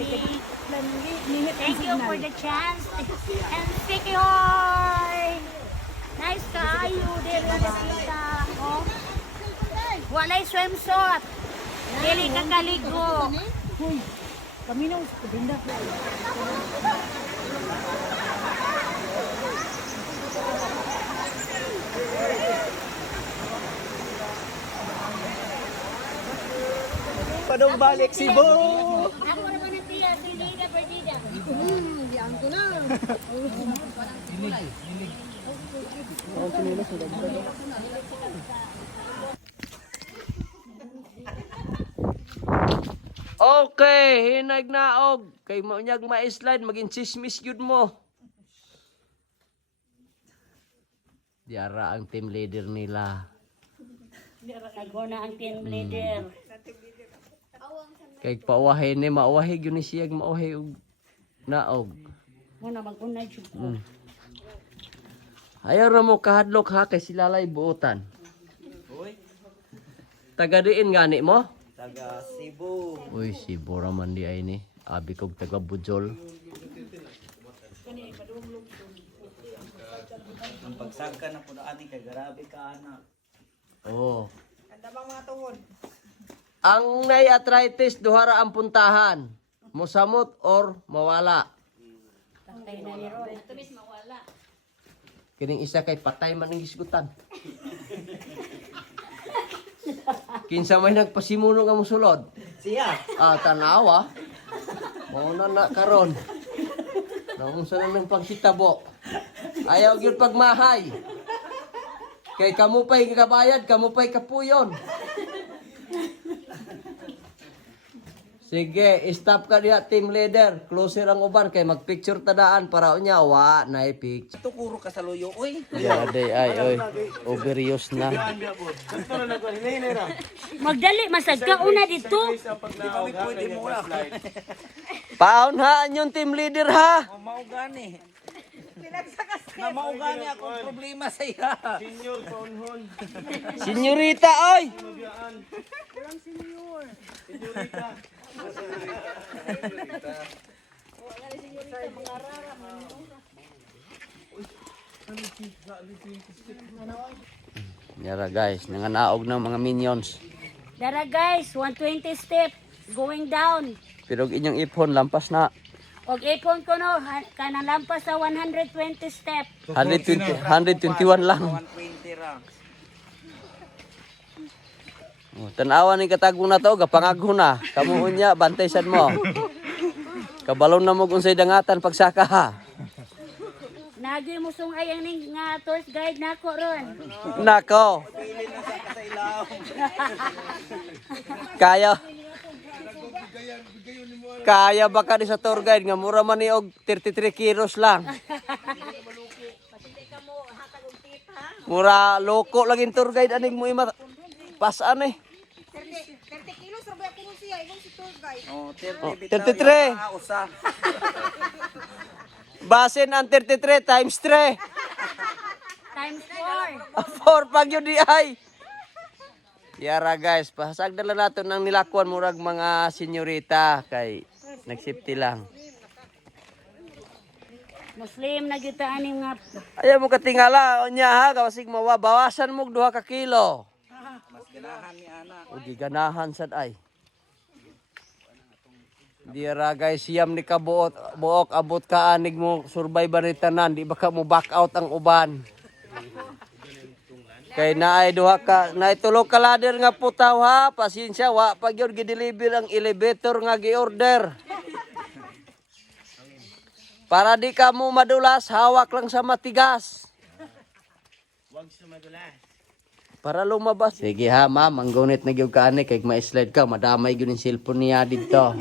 Thank you for the chance. And Vicky Hoy! Nice kaayo, dere na kita. Oh. Walay swimsuit. Dili ka kaligo. Hoy, kami nang ganda. Padong balik si Bo! Ako naman ang tiya, si Lida Perdida. Diyan ko na. Okay, hinag naog. Kay maunyag ma-slide, maging chismis yun mo. Diara ang team leader nila. Ako na ang team leader. Kay pauwahay ni mauwahay yun ni siyag mauwahay og naog. Muna mag-unay siya ko. Ayaw na mo kahadlok ha kay silalay buutan. Taga diin gani mo? Taga Cebu. Uy, Cebu raman di ay ni. Abi kog taga Bujol. Ang pagsagka na po na ani kay grabe ka anak. Oo. Ganda bang mga tuhod? Ang nay arthritis duhara ang puntahan. Mosamot or mawala. Patay na ni Roy. Tumis mawala. Kining isa kay patay man ang gisgutan. Kinsa may nagpasimuno nga mosulod. Siya. Tanawa. Mauna na karon. Naunsa na ng pagsitabo. Ayaw gyud pagmahay. Kay kamo pay kabayad, kamo pay kapuyon. Sige, stop ka diha team leader. Closer ang uban kay magpicture tadaan para unya wa nay picture. Tukuro ka sa luyo oy. Yeah, day ay oy. Overuse na. Magdali, masagka una dito. Di ba may pwede mo na. Paunhaan yung team leader ha. Maugani. Na maugani akong problema sa iya. Senyorita oy. Yara guys, nanganaog ng mga minions. Dara guys, 120 step. Going down. Pero inyong ipon lampas na Og ipon ko no, kanang lampas sa 120 step. 121 lang. 120 ra. Tanawa ni katagong na to, gapangagho na. Kamu unya, bantay sad mo. Kabalon na mo kung sa'y dangatan pagsaka ha. Nagi mo sung ayang ning nga tourist guide nako ron. Nako. Pili na sa ilaw. Kaya. Kaya baka di sa tour guide nga mura man ni og 33 kilos lang. Mura loko laging tour guide aning mo ima pasan eh. 30 kilos rabay ako nun siya, ibang si tour guide. Oh, 33. Usa. Basin ang 33 times 3. Times 4 pag yun di ay. Yara guys, pasag dala nato ng nilakuan murag mga senyorita kay nagsipti lang. 4. Muslim na gyud ta aning nga Ayaw mo katingala unya ha, kawasig mawabawasan mo 2 ka kilo. Mas ganahan ni anak. O di ganahan sad ay. Dira guys, siyam ni buok abot ka anig mo survive ni tanan, di ba ka mo back out ang uban. Kay naay duha ka, naay tulo ka ladder nga putaw ha, pasensya wa pag yun gi-deliver ang elevator nga gi-order. Para di ka mo madulas, hawak lang sa matigas. Wag sa madulas. Para lumabas. Sige ha, ma'am, ang gunit na gyud ka ani kay ma-slide ka, madamay gyud yung cellphone niya dito.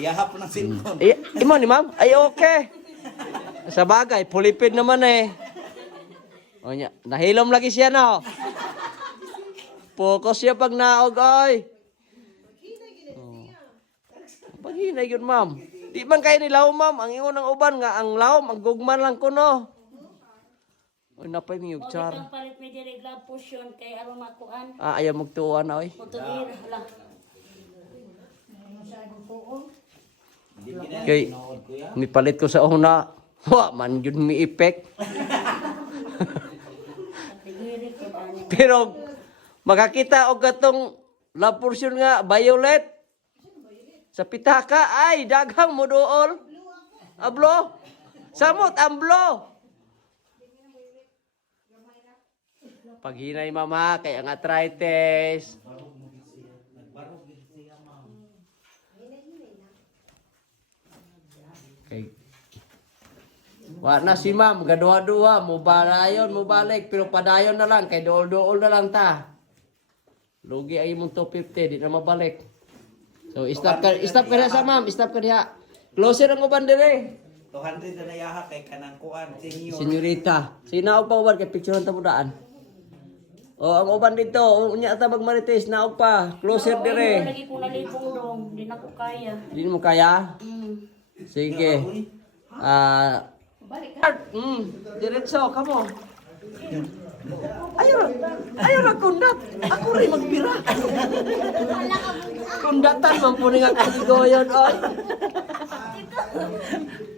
Iyahap po ng cellphone. Imo ni ma'am, ay okay. Sa bagay, pulipid naman eh. O nya, nahilom lagi siya na. Focus siya pag naog oy. Paghinay yun ma'am. Di man kayo nilaw ma'am, ang ingon ng uban nga ang lawom, ang gugman lang kuno. Oy napay miyog char. Ang palit mi diri glove potion kay aron makuan. Ayaw magtuwa na oy. Putulir lang. Kay mipalit ko sa una. Wa man yun mi effect. Pero makakita og katong love portion nga violet sa pitaka ay daghang mo dool. Ablo. Samot amblo. Paghinay mama kay ang arthritis. Kay wa na si ma'am, gaduha-duha, mo balayon, mo balik, pero padayon na lang, kay dool-dool na lang ta. Lugi ay mong 250, di na mabalik. So, stop ka diha sa ma'am, stop ka diha. Closer ang uban dire. 200 na yaha kay kanang kuan, senior. Senyorita, sinaog pa uban, kay picture ang tamudaan. O, ang uban dito, unya ta magmarites, naog pa, closer dire. Lagi ko nalipong dong, hindi na ko kaya. Di mo kaya? Sige. Diretso, kamo. Ayaw na kundat. Ako rin magbira. Kundatan, mampuning ako sigoyon, oy.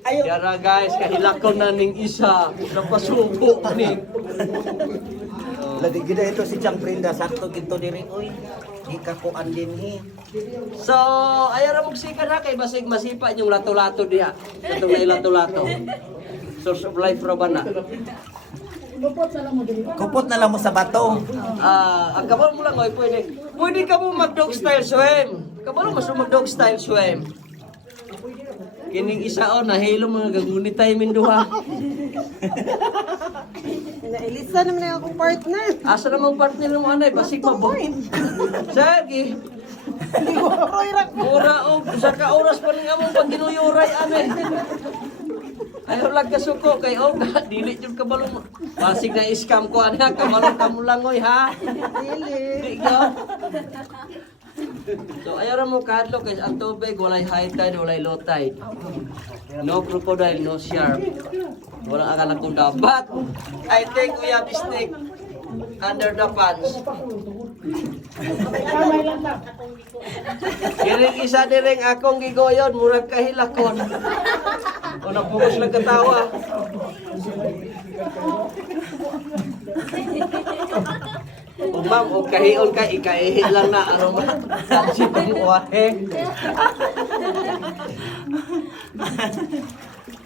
Kaya guys, kahilakon na ning isa. Napasuko ni. Lagi gida ito si Chang Prinda sakto ginto diri oy. Ikakuan din So, ayaw na magsika na kay basig masipa yung lato-lato diha. Itong na lato-lato. Source of life ra ba na? Kupot na lang mo sa bato. Ang kabalo mo lang, oy, pwede ka mo mag-dog style swim. Kabalo mo sa mag-dog style swim. Kining isa o, nahilo mga gagunit tayo minduha. Nailisa naman na akong partner. Asa namang partner mo anay, basig mabukit. Sige. Ura o, sa ka-oras pa rin among pag ginuyuray anay. Ayaw lang kasuko kay dili yung kabalo mo. Basig na scam ko ana, kabalo ka mo lang oy ha. Dili ka. So ayaw ra mo kadlo kay ang tubig walay high tide, walay low tide. No crocodile, no shark. Wala akala kong dapat. I think we have snake under the pants. Kiring isa direng akong gigoyon, murag kahilakon. O nagbukas lang katawa. O ma'am, o kahiyon ka, ikaihi lang na, ano ba? Sipin mo,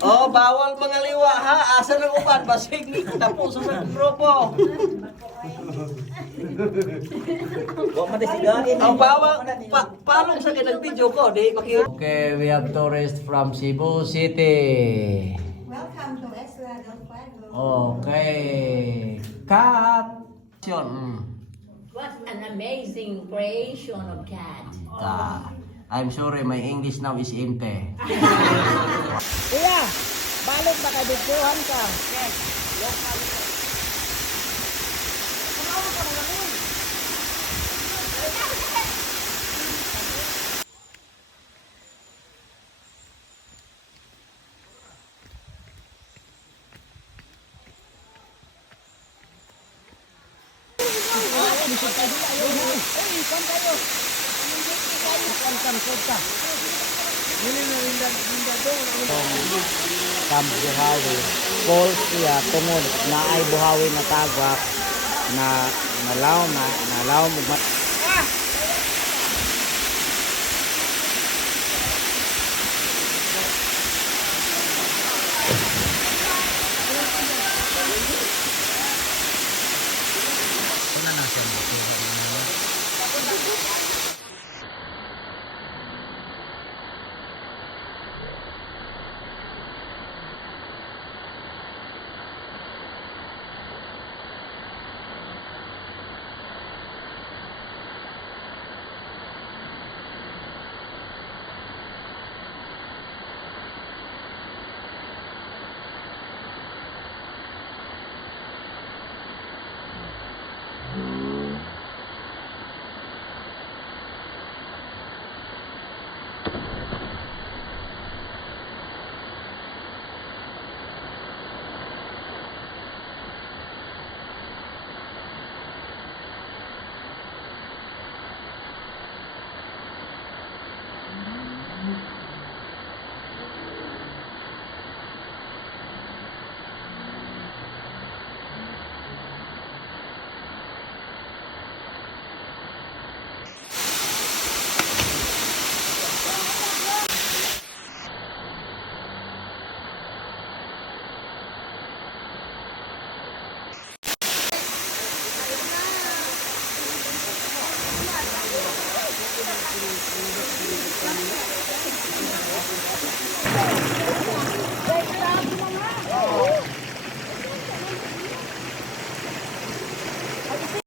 Oh, bawal mga liwa ha. Asa ng uban, basig ni tapos sa grupo. Wa man sigahin. Ang bawal palong sa kinang video ko, di makita. Okay, we have tourists from Cebu City. Welcome to Extra del Pueblo. Okay. Cut. What an amazing creation of cat. I'm sorry, my English now is inte. Kuya, balik baka dukuhan ka. Buhawi. Falls siya tungod na ay buhawi na tagak na nalaw mo